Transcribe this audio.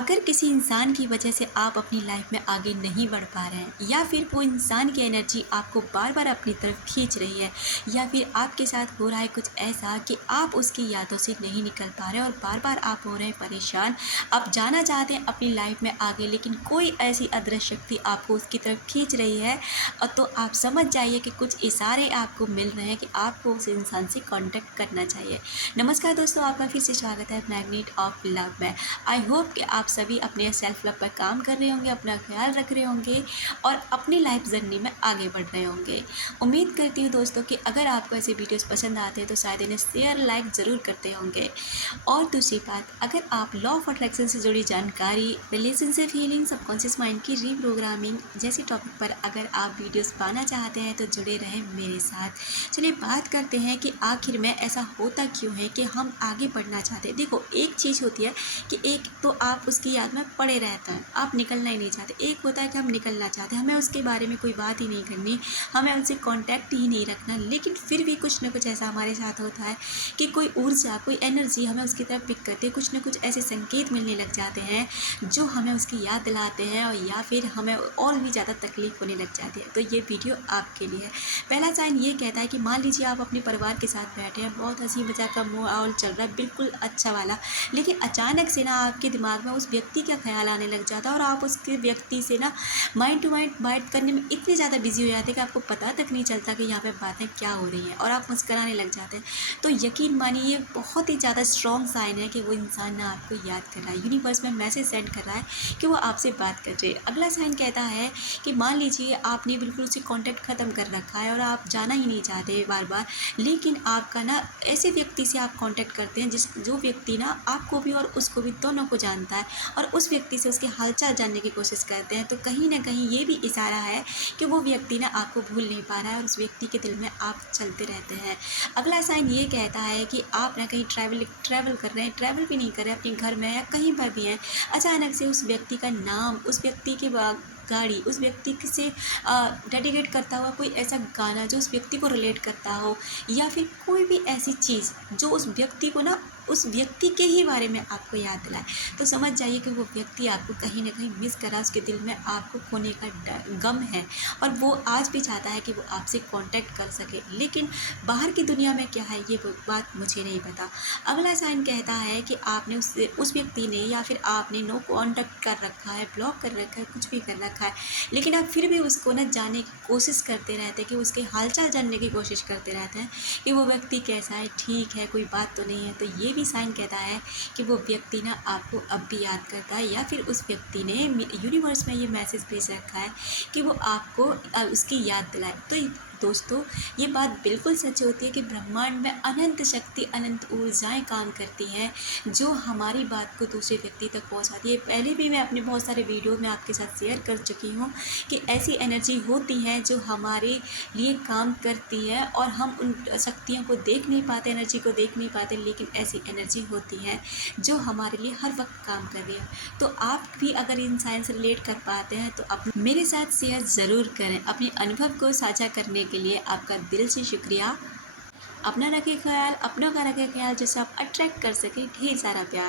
अगर किसी इंसान की वजह से आप अपनी लाइफ में आगे नहीं बढ़ पा रहे हैं या फिर वो इंसान की एनर्जी आपको बार बार अपनी तरफ खींच रही है या फिर आपके साथ हो रहा है कुछ ऐसा कि आप उसकी यादों से नहीं निकल पा रहे हैं और बार बार आप हो रहे हैं परेशान, आप जाना चाहते हैं अपनी लाइफ में आगे लेकिन कोई ऐसी अदृश्य शक्ति आपको उसकी तरफ खींच रही है और तो आप समझ जाइए कि कुछ इशारे आपको मिल रहे हैं कि आपको उस इंसान से कांटेक्ट करना चाहिए। नमस्कार दोस्तों, आपका फिर से स्वागत है मैग्नेट ऑफ लव में। आई होप कि आप सभी अपने सेल्फ लव पर काम कर रहे होंगे, अपना ख्याल रख रहे होंगे और अपनी लाइफ जर्नी में आगे बढ़ रहे होंगे। उम्मीद करती हूँ दोस्तों कि अगर आपको ऐसे वीडियोस पसंद आते हैं तो शायद इन्हें शेयर लाइक ज़रूर करते होंगे। और दूसरी बात, अगर आप लॉ ऑफ अट्रैक्शन से जुड़ी जानकारी, रिलेशनशिप हीलिंग, सबकॉन्शियस माइंड की रीप्रोग्रामिंग जैसे टॉपिक पर अगर आप वीडियोस पाना चाहते हैं तो जुड़े रहें मेरे साथ। चलिए बात करते हैं कि आखिर में ऐसा होता क्यों है कि हम आगे बढ़ना चाहते हैं। देखो, एक चीज़ होती है कि एक तो आप उसकी याद में पड़े रहते हैं, आप निकलना ही नहीं चाहते। एक होता है कि हम निकलना चाहते हैं, हमें उसके बारे में कोई बात ही नहीं करनी, हमें उनसे कांटेक्ट ही नहीं रखना, लेकिन फिर भी कुछ ना कुछ ऐसा हमारे साथ होता है कि कोई ऊर्जा, कोई एनर्जी हमें उसकी तरफ पिक करती है। कुछ ना कुछ ऐसे संकेत मिलने लग जाते हैं जो हमें उसकी याद दिलाते हैं और या फिर हमें और भी ज़्यादा तकलीफ होने लग जाती है। तो ये वीडियो आपके लिए है। पहला साइन ये कहता है कि मान लीजिए आप अपने परिवार के साथ बैठे हैं, बहुत हंसी मजाक का माहौल चल रहा है, बिल्कुल अच्छा वाला, लेकिन अचानक से ना आपके दिमाग में उस व्यक्ति का ख्याल आने लग जाता है और आप उसके व्यक्ति से ना माइंड टू माइंड बात करने में इतने ज़्यादा बिजी हो जाते हैं कि आपको पता तक नहीं चलता कि यहाँ पे बातें क्या हो रही हैं और आप मुस्कराने लग जाते हैं। तो यकीन मानिए ये बहुत ही ज़्यादा स्ट्रॉन्ग साइन है कि वो इंसान ना आपको याद कर रहा है, यूनिवर्स में मैसेज सेंड कर रहा है कि वो आपसे बात कर रहे हैं। अगला साइन कहता है कि मान लीजिए आपने बिल्कुल उससे कॉन्टैक्ट ख़त्म कर रखा है और आप जाना ही नहीं चाहते बार बार, लेकिन आपका ना ऐसे व्यक्ति से आप कांटेक्ट करते हैं जो व्यक्ति ना आपको भी और उसको भी दोनों को जानता है और उस व्यक्ति से उसके हालचाल जानने की कोशिश करते हैं। तो कहीं ना कहीं ये भी इशारा है कि वो व्यक्ति ना आपको भूल नहीं पा रहा है और उस व्यक्ति के दिल में आप चलते रहते हैं। अगला साइन ये कहता है कि आप ना कहीं ट्रैवल कर रहे हैं, ट्रैवल भी नहीं कर रहे हैं, अपने घर में या कहीं पर भी हैं, अचानक से उस व्यक्ति का नाम, उस व्यक्ति के गाड़ी, उस व्यक्ति से डेडिकेट करता हुआ कोई ऐसा गाना जो उस व्यक्ति को रिलेट करता हो या फिर कोई भी ऐसी चीज़ जो उस व्यक्ति को ना उस व्यक्ति के ही बारे में आपको याद दिलाए, तो समझ जाइए कि वो व्यक्ति आपको कहीं ना कहीं मिस करा, उसके दिल में आपको खोने का गम है और वो आज भी चाहता है कि वो आपसे कांटेक्ट कर सके, लेकिन बाहर की दुनिया में क्या है ये बात मुझे नहीं पता। अगला साइन कहता है कि आपने उस व्यक्ति ने या फिर आपने नो कांटेक्ट कर रखा है, ब्लॉक कर रखा है, कुछ भी कर रखा है, लेकिन आप फिर भी उसको ना जानने की कोशिश करते रहते हैं, कि उसके हालचाल जानने की कोशिश करते रहते हैं कि वो व्यक्ति कैसा है, ठीक है, कोई बात तो नहीं है। तो ये भी साइन कहता है कि वो व्यक्ति ना आपको अब भी याद करता है या फिर उस व्यक्ति ने यूनिवर्स में ये मैसेज भेज रखा है कि वो आपको उसकी याद दिलाए। तो दोस्तों, ये बात बिल्कुल सच होती है कि ब्रह्मांड में अनंत शक्ति, अनंत ऊर्जाएं काम करती हैं जो हमारी बात को दूसरे व्यक्ति तक पहुंचाती है। पहले भी मैं अपने बहुत सारे वीडियो में आपके साथ शेयर कर चुकी हूं कि ऐसी एनर्जी होती हैं जो हमारे लिए काम करती है और हम उन शक्तियों को देख नहीं पाते, एनर्जी को देख नहीं पाते, लेकिन ऐसी एनर्जी होती है जो हमारे लिए हर वक्त काम कर रही है। तो आप भी अगर इन साइंस से रिलेट कर पाते हैं तो आप मेरे साथ शेयर ज़रूर करें। अपने अनुभव को साझा करने के लिए आपका दिल से शुक्रिया। अपना रखें ख्याल, अपनों का रखें ख्याल, जिससे आप अट्रैक्ट कर सकें ढेर सारा प्यार।